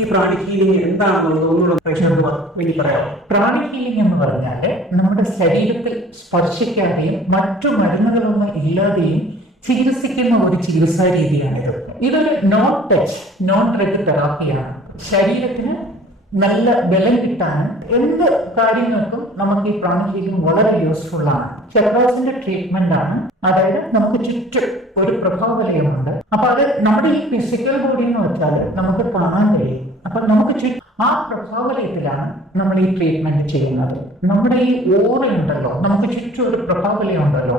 ഈ pranic healing എന്താണെന്നുള്ളത് ഒന്നുകൂടെ പ്രേക്ഷകർക്ക് വേണ്ടി പറയാമോ? പ്രാണിക് ഹീലിംഗ് എന്ന് പറഞ്ഞാൽ നമ്മുടെ ശരീരത്തിൽ സ്പർശിക്കാതെയും മറ്റു മരുന്നുകളൊന്നും ഇല്ലാതെയും ചികിത്സിക്കുന്ന ഒരു ചികിത്സാ രീതിയാണിത്. ഇതൊരു നോൺ ടച്ച് നോൺ ഡ്രഗ് തെറാപ്പിയാണ്. ശരീരത്തിന് നല്ല ബലം കിട്ടാൻ എന്ത് കാര്യങ്ങൾക്കും നമുക്ക് ഈ പ്രാണിക് ഹീലിംഗ് വളരെ യൂസ്ഫുൾ ആണ്. ചക്രാസിന്റെ ട്രീറ്റ്മെന്റ് ആണ്. അതായത് നമുക്ക് ചുറ്റും ഒരു പ്രഭാവലയമുണ്ട്. അപ്പൊ അത് നമ്മുടെ ഈ ഫിസിക്കൽ ബോഡി എന്ന് വെച്ചാൽ നമുക്ക് കാണാൻ കഴിയും. അപ്പൊ നമുക്ക് ചുറ്റും ആ പ്രഭാവലയത്തിലാണ് നമ്മൾ ഈ ട്രീറ്റ്മെന്റ് ചെയ്യുന്നത്. നമ്മുടെ ഈ ഓറയുണ്ടല്ലോ, നമുക്ക് ചുറ്റും ഒരു പ്രഭാവലയം ഉണ്ടല്ലോ,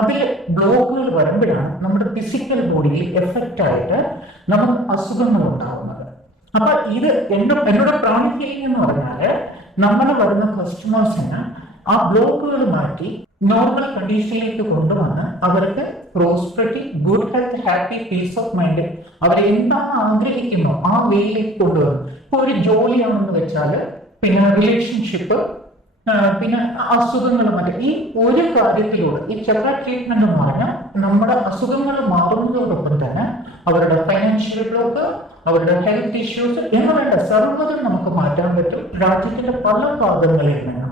അതിൽ ബ്ലോക്കുകൾ വരുമ്പോഴാണ് നമ്മുടെ ഫിസിക്കൽ ബോഡിയിൽ എഫക്റ്റ് ആയിട്ട് നമുക്ക് അസുഖങ്ങൾ ഉണ്ടാകുന്നത്. അപ്പൊ ഇത് എന്നോട് പ്രാണിക് ഹീലിംഗ് എന്ന് പറഞ്ഞാല് നമ്മൾ വരുന്ന കസ്റ്റമേഴ്സിന് ആ ബ്ലോക്കുകൾ മാറ്റി നോർമൽ കണ്ടീഷനിലേക്ക് കൊണ്ടുവന്ന് അവർക്ക് prosperity, good health, happy, peace of mind അവരെ എന്താണ് ആഗ്രഹിക്കുന്നോ ആ വേയിലേക്ക് കൊണ്ടുവരും. ഇപ്പൊ ഒരു ജോലിയാണെന്ന് വെച്ചാൽ, പിന്നെ റിലേഷൻഷിപ്പ്, പിന്നെ അസുഖങ്ങൾ, മറ്റേ ഈ ഒരു കാര്യത്തിലൂടെ ഈ ചക്ര ട്രീറ്റ്മെന്റ് എന്ന് പറഞ്ഞാൽ നമ്മുടെ അസുഖങ്ങൾ മാറുന്നതോടൊപ്പം തന്നെ അവരുടെ ഫൈനാൻഷ്യൽ ബ്ലോക്ക്, അവരുടെ ഹെൽത്ത് ഇഷ്യൂസ് എന്ന് വേണ്ട സർവ്വതും നമുക്ക് മാറ്റാൻ പറ്റും. രാജ്യത്തിന്റെ പല ഭാഗങ്ങളിൽ നിന്നും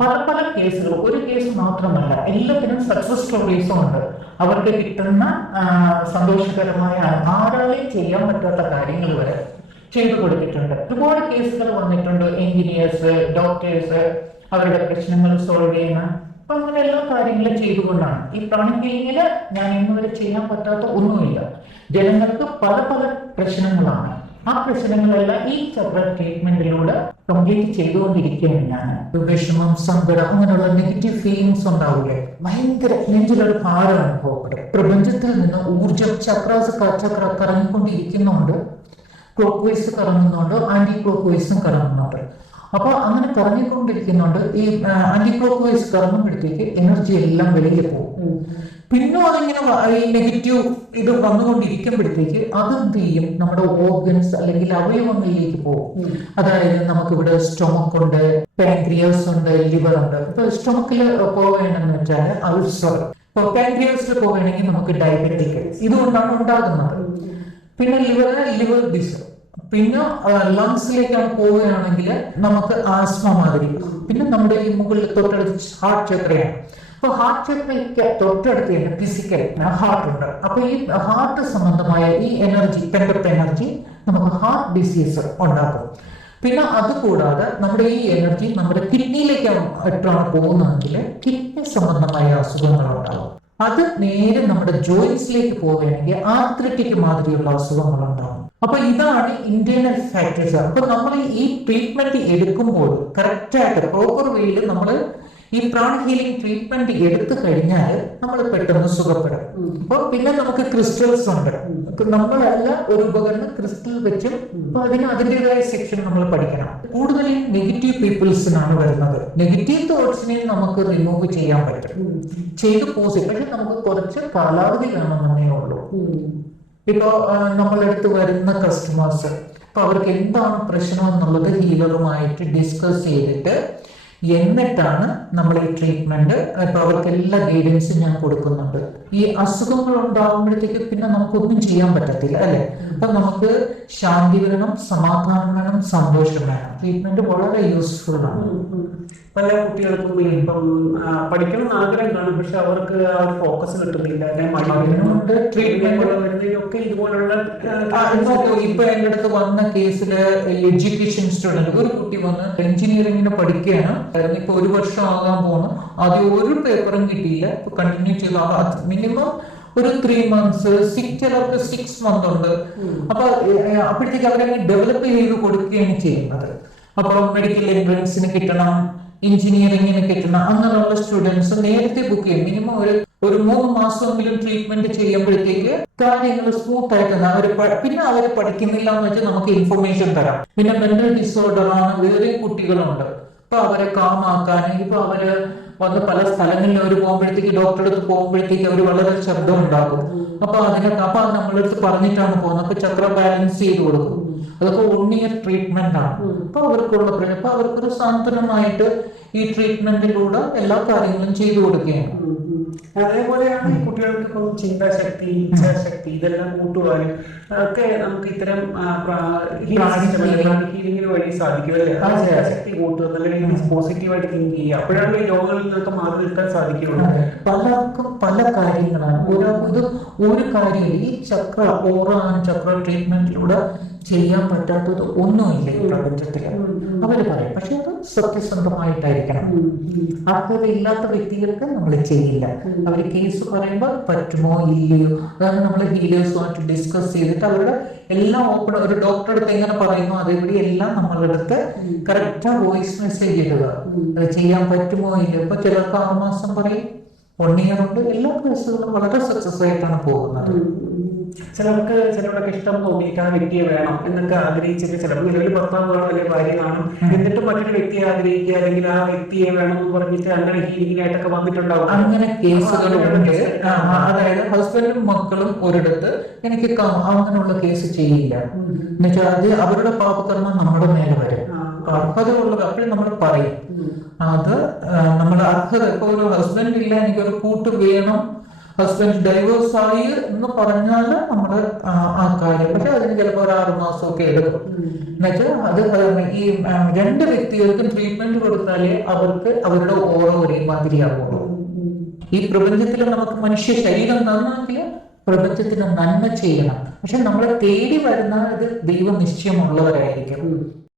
പല പല കേസുകൾ, ഒരു കേസ് മാത്രമല്ല, എല്ലാത്തിനും സക്സസ് സ്റ്റോറീസും ഉണ്ട്. അവർക്ക് കിട്ടുന്ന സന്തോഷകരമായ ആരാളെയും ചെയ്യാൻ പറ്റാത്ത കാര്യങ്ങൾ വരെ ചെയ്തു കൊടുത്തിട്ടുണ്ട്. ഒരുപാട് കേസുകൾ വന്നിട്ടുണ്ട്. എഞ്ചിനീയേഴ്സ്, ഡോക്ടേഴ്സ് അവരുടെ പ്രശ്നങ്ങൾ സോൾവ് ചെയ്യുന്ന, അപ്പൊ അങ്ങനെ എല്ലാ കാര്യങ്ങളും ചെയ്തുകൊണ്ടാണ്. ഈ പ്രാണിക് ഹീലിംഗില് ഞാൻ ഇന്നുവരെ ചെയ്യാൻ പറ്റാത്ത ഒന്നുമില്ല. ജനങ്ങൾക്ക് പല പല പ്രശ്നങ്ങളാണ്. ആ പ്രശ്നങ്ങളെല്ലാം ഈ ചക്ര ട്രീറ്റ്മെന്റിലൂടെ കംപ്ലീറ്റ് ചെയ്തുകൊണ്ടിരിക്കുകയാണ് ഞാൻ. വിഷമം, സങ്കടം, അങ്ങനെയുള്ള നെഗറ്റീവ് ഫീലിങ്സ് ഉണ്ടാവില്ലേ, ഭയങ്കര നെഞ്ചിലൊരു ഭാരം അനുഭവപ്പെടും. പ്രപഞ്ചത്തിൽ നിന്ന് ഊർജം ചക്രാസ് കറങ്ങിക്കൊണ്ടിരിക്കുന്നുണ്ട്. ക്ലോക്ക് വൈസ് കറങ്ങുന്നുണ്ട്, ആന്റി ക്ലോക്ക് വൈസും കറങ്ങുന്നുണ്ട്. അപ്പൊ അങ്ങനെ കറങ്ങിക്കൊണ്ടിരിക്കുന്നുണ്ട്. ഈ ആന്റി ക്ലോക്ക് വൈസ് കറങ്ങുമ്പോഴത്തേക്ക് എനർജി എല്ലാം വെളിയിൽ പോകും. പിന്നെ അതിങ്ങനെ ഈ നെഗറ്റീവ് ഇത് വന്നുകൊണ്ടിരിക്കുമ്പോഴത്തേക്ക് അതെന്ത് ചെയ്യും, നമ്മുടെ ഓർഗൻസ് അല്ലെങ്കിൽ അവയവങ്ങളിലേക്ക് പോകും. അതായത് നമുക്കിവിടെ സ്റ്റൊമക്ക് ഉണ്ട്, പാൻക്രിയാസ് ഉണ്ട്, ലിവർ ഉണ്ട്. ഇപ്പൊ സ്റ്റൊമക്കിൽ പോവുകയാണെന്ന് വെച്ചാൽ അൾസർ, ഇപ്പൊ പാൻക്രിയാസിൽ പോവുകയാണെങ്കിൽ നമുക്ക് ഡയബറ്റിക്, ഇതുകൊണ്ടാണ് ഉണ്ടാകുന്നത്. പിന്നെ ലിവർ ഡിസോർഡർ, പിന്നെ ലങ്സിലേക്കാണ് പോവുകയാണെങ്കിൽ നമുക്ക് ആസ്മ മാതിരി. പിന്നെ നമ്മുടെ ഈ മുകളിൽ തൊട്ടടുത്ത് ഹാർട്ട് ചക്രയാണ്. അപ്പൊ ഹാർട്ട് ചക്രയ്ക്ക് തൊട്ടടുത്ത് തന്നെ ഫിസിക്കൽ ഹാർട്ട് ഉണ്ട്. അപ്പൊ ഈ ഹാർട്ട് സംബന്ധമായ ഈ എനർജി, പെൻഡപ്പ് എനർജി നമുക്ക് ഹാർട്ട് ഡിസീസ് ഉണ്ടാക്കും. പിന്നെ അതുകൂടാതെ നമ്മുടെ ഈ എനർജി നമ്മുടെ കിഡ്നിയിലേക്കാണ് പോകുന്നതെങ്കിൽ കിഡ്നി സംബന്ധമായ അസുഖങ്ങൾ ഉണ്ടാകും. അത് നേരെ നമ്മുടെ ജോയിൻസിലേക്ക് പോവുകയാണെങ്കിൽ ആർത്രറ്റിക് മാതിരിയുള്ള അസുഖങ്ങൾ ഉണ്ടാകും. അപ്പൊ ഇതാണ് ഇന്റേണൽ ഫാക്ടേഴ്സ്. അപ്പൊ നമ്മൾ ഈ ട്രീറ്റ്മെന്റ് എടുക്കുമ്പോൾ കറക്റ്റായിട്ട് പ്രോപ്പർ വേയിൽ നമ്മൾ ഈ പ്രാണിക് ഹീലിംഗ് ട്രീറ്റ്മെന്റ് എടുത്തു കഴിഞ്ഞാൽ നമ്മൾ പെട്ടെന്ന് സുഖപ്പെടും. അപ്പൊ പിന്നെ നമുക്ക് ക്രിസ്റ്റൽസ് ഉണ്ട്. നമ്മളല്ല ഒരു ഉപകരണം ക്രിസ്റ്റൽ വെച്ചും, അപ്പൊ അതിൻ്റെതായ സെക്ഷൻ നമ്മൾ പഠിക്കണം. കൂടുതലും നെഗറ്റീവ് പീപ്പിൾസിനാണ് വരുന്നത്. നെഗറ്റീവ് തോട്ട്സിനെ നമുക്ക് റിമൂവ് ചെയ്യാൻ പറ്റും, ചെയ്ത് പോസിറ്റീവ്. പക്ഷെ നമുക്ക് കുറച്ച് കാലാവധി വേണമെന്നേ ഉള്ളൂ. ഇപ്പോ നമ്മളെടുത്ത് വരുന്ന കസ്റ്റമേഴ്സ്, അപ്പൊ അവർക്ക് എന്താണ് പ്രശ്നം എന്നുള്ളത് ഹീലറുമായിട്ട് ഡിസ്കസ് ചെയ്തിട്ട് എന്നിട്ടാണ് നമ്മൾ ഈ ട്രീറ്റ്മെന്റ്, ഇപ്പൊ അവർക്ക് എല്ലാ ഗൈഡൻസും ഞാൻ കൊടുക്കുന്നുണ്ട്. ഈ അസുഖങ്ങൾ ഉണ്ടാകുമ്പോഴത്തേക്ക് പിന്നെ നമുക്കൊന്നും ചെയ്യാൻ പറ്റത്തില്ല, അല്ലെ? അപ്പൊ നമുക്ക് ശാന്തി വേണം, സമാധാനം വേണം, സന്തോഷം വേണം. ട്രീറ്റ്മെന്റ് വളരെ യൂസ്ഫുൾ ആണ്. പല കുട്ടികൾക്കും ഇപ്പം പഠിക്കണം എന്ന് ആഗ്രഹം കാണും, പക്ഷെ അവർക്ക് ആ ഒരു ഫോക്കസ് കിട്ടുന്നില്ല. ട്രീറ്റ്മെന്റിനൊക്കെ ഇതുപോലുള്ള ഇപ്പൊ എന്റെ അടുത്ത് വന്ന കേസില് എഡ്യൂക്കേഷൻ സ്റ്റുഡന്റ്, ഒരു കുട്ടി വന്ന് എഞ്ചിനീയറിംഗിന് പഠിക്കുകയാണ്. ഇപ്പൊ 1 വർഷം ആകാൻ പോകുന്നു. ആദ്യം ഒരു പേപ്പറും കിട്ടിയില്ല. ഇപ്പൊ കണ്ടിന്യൂ ചെയ്ത് മിനിമം ഒരു 3 months, ചിലർക്ക് 6 months ഉണ്ട്. അപ്പൊ അപ്പോഴത്തേക്ക് അവരെ ഡെവലപ്പ് ചെയ്ത് കൊടുക്കുകയാണ് ചെയ്യുന്നത്. അപ്പൊ മെഡിക്കൽ എൻട്രൻസിന് കിട്ടണം, എഞ്ചിനീയറിംഗിന് കിട്ടണം, അങ്ങനെയുള്ള സ്റ്റുഡൻസ് നേരത്തെ ബുക്ക് ചെയ്യും. മിനിമം ഒരു 3 മാസമെങ്കിലും ട്രീറ്റ്മെന്റ് ചെയ്യുമ്പോഴത്തേക്ക് കാര്യങ്ങൾ സ്മൂത്ത് ആയിട്ട് പിന്നെ അവര് പഠിക്കുന്നില്ല എന്ന് വെച്ചാൽ നമുക്ക് ഇൻഫർമേഷൻ തരാം. പിന്നെ മെന്റൽ ഡിസോർഡർ ആണ്, വേറെ കുട്ടികളുണ്ട്. അപ്പൊ അവരെ കാമാക്കാൻ, ഇപ്പൊ അവര് വന്ന് പല സ്ഥലങ്ങളിൽ അവർ പോകുമ്പോഴത്തേക്ക്, ഡോക്ടറെ അടുത്ത് പോകുമ്പോഴത്തേക്ക് അവർ വളരെ ശബ്ദം ഉണ്ടാകും. അപ്പൊ നമ്മളടുത്ത് പറഞ്ഞിട്ടാണ് പോകുന്നത്. അപ്പൊ ചക്ര ബാലൻസ് ചെയ്ത് കൊടുക്കും. അതൊക്കെ 1 year ട്രീറ്റ്മെന്റ് ആണ്. അപ്പൊ അവർക്കൊരു സാന്ത്വനമായിട്ട് ഈ ട്രീറ്റ്മെന്റിലൂടെ എല്ലാ കാര്യങ്ങളും ചെയ്തു കൊടുക്കുകയാണ്. അതേപോലെയാണ് ഈ കുട്ടികൾക്ക് ഇപ്പം ചിന്താശക്തി, ഇച്ഛാശക്തി ഇതെല്ലാം കൂട്ടുവാനും ഒക്കെ നമുക്ക് ഇത്തരം ഹീലിംഗിന് വഴി സാധിക്കും അല്ലേ? ആ ചിന്താശക്തി കൂട്ടുക, നല്ല രീതിയിൽ പോസിറ്റീവായിട്ട് തിങ്ക് ചെയ്യുക, അപ്പോഴാണ് ഈ രോഗങ്ങളിൽ നിന്നൊക്കെ മാറി നിൽക്കാൻ സാധിക്കുള്ളൂ. പലർക്കും പല കാര്യങ്ങളാണ്. ഒരു കാര്യം ഈ ചക്ര ചക്ര ട്രീറ്റ്മെന്റിലൂടെ ചെയ്യാൻ പറ്റാത്തത് ഒന്നുമില്ല ഈ പ്രപഞ്ചത്തില് അവര് പറയും. പക്ഷെ അത് സത്യസന്ധമായിട്ടായിരിക്കണം. അർഹതയില്ലാത്ത വ്യക്തികൾക്ക് നമ്മൾ ചെയ്യില്ല. അവർ കേസ് പറയുമ്പോൾ പറ്റുമോ ഇല്ലയോ, അതാണ് നമ്മൾ ഹീലേഴ്സുമായിട്ട് ഡിസ്കസ് ചെയ്തിട്ട് അവരുടെ എല്ലാം ഓപ്പൺ. ഒരു ഡോക്ടറെ അടുത്ത് എങ്ങനെ പറയുന്നു അതേപടി എല്ലാം നമ്മളെടുത്ത് കറക്റ്റ് വോയിസ് മെസ്സേജ് ഇടുക. അത് ചെയ്യാൻ പറ്റുമോ ഇല്ലയോ. ഇപ്പൊ ചിലർക്ക് 6 മാസം പറയും, 1 ഇയർ ഉണ്ട്. എല്ലാ കേസുകളും വളരെ സക്സസ് ആയിട്ടാണ് പോകുന്നത്. ചിലവർക്ക് ഇഷ്ടം തോന്നിയിട്ട് ആ വ്യക്തിയെ വേണം എന്നൊക്കെ ആഗ്രഹിച്ചിട്ട് ചിലപ്പോൾ നിലവിൽ ഭർത്താവ് വേണം, അല്ലെങ്കിൽ ഭാര്യ കാണും, എന്നിട്ട് മറ്റൊരു വ്യക്തിയെ ആഗ്രഹിക്കുക, അല്ലെങ്കിൽ ആ വ്യക്തിയെ വേണം എന്ന് പറഞ്ഞിട്ട് അങ്ങനെ ഹീലിംഗിനായിട്ടൊക്കെ വന്നിട്ടുണ്ടാവും. അങ്ങനെ കേസുകളുണ്ട്. അതായത് ഹസ്ബൻഡും മക്കളും ഒരിടത്ത് എനിക്ക് അങ്ങനെയുള്ള കേസ് ചെയ്യില്ല എന്നുവെച്ചാൽ അത് അവരുടെ പാപകർമ്മം നമ്മുടെ മേലെ വരും. അർഹത ഉള്ളത് അപ്പോഴും നമ്മൾ പറയും. അത് നമ്മൾ അർഹത, ഇപ്പൊ ഒരു ഹസ്ബൻഡ് ഇല്ല എനിക്കൊരു കൂട്ട് വേണം, ഹസ്ബൻഡ് ഡൈവേഴ്സ് ആയി എന്ന് പറഞ്ഞാൽ നമ്മള് ആ കാര്യം. പക്ഷെ അതിന് ചിലപ്പോൾ ഒരു 6 മാസമൊക്കെ എടുക്കും. എന്നുവെച്ചാൽ അത് ഈ 2 വ്യക്തികൾക്കും ട്രീറ്റ്മെന്റ് കൊടുത്താലേ അവർക്ക് അവരുടെ ഓരോ ഒരേ മാതിരിയാകുള്ളൂ. ഈ പ്രപഞ്ചത്തിൽ നമുക്ക് മനുഷ്യ ശരീരം നന്നാക്കിയ പ്രപഞ്ചത്തിന് നന്മ ചെയ്യണം. പക്ഷെ നമ്മളെ തേടി വരുന്ന ഇത് ദൈവനിശ്ചയമുള്ളവരായിരിക്കും.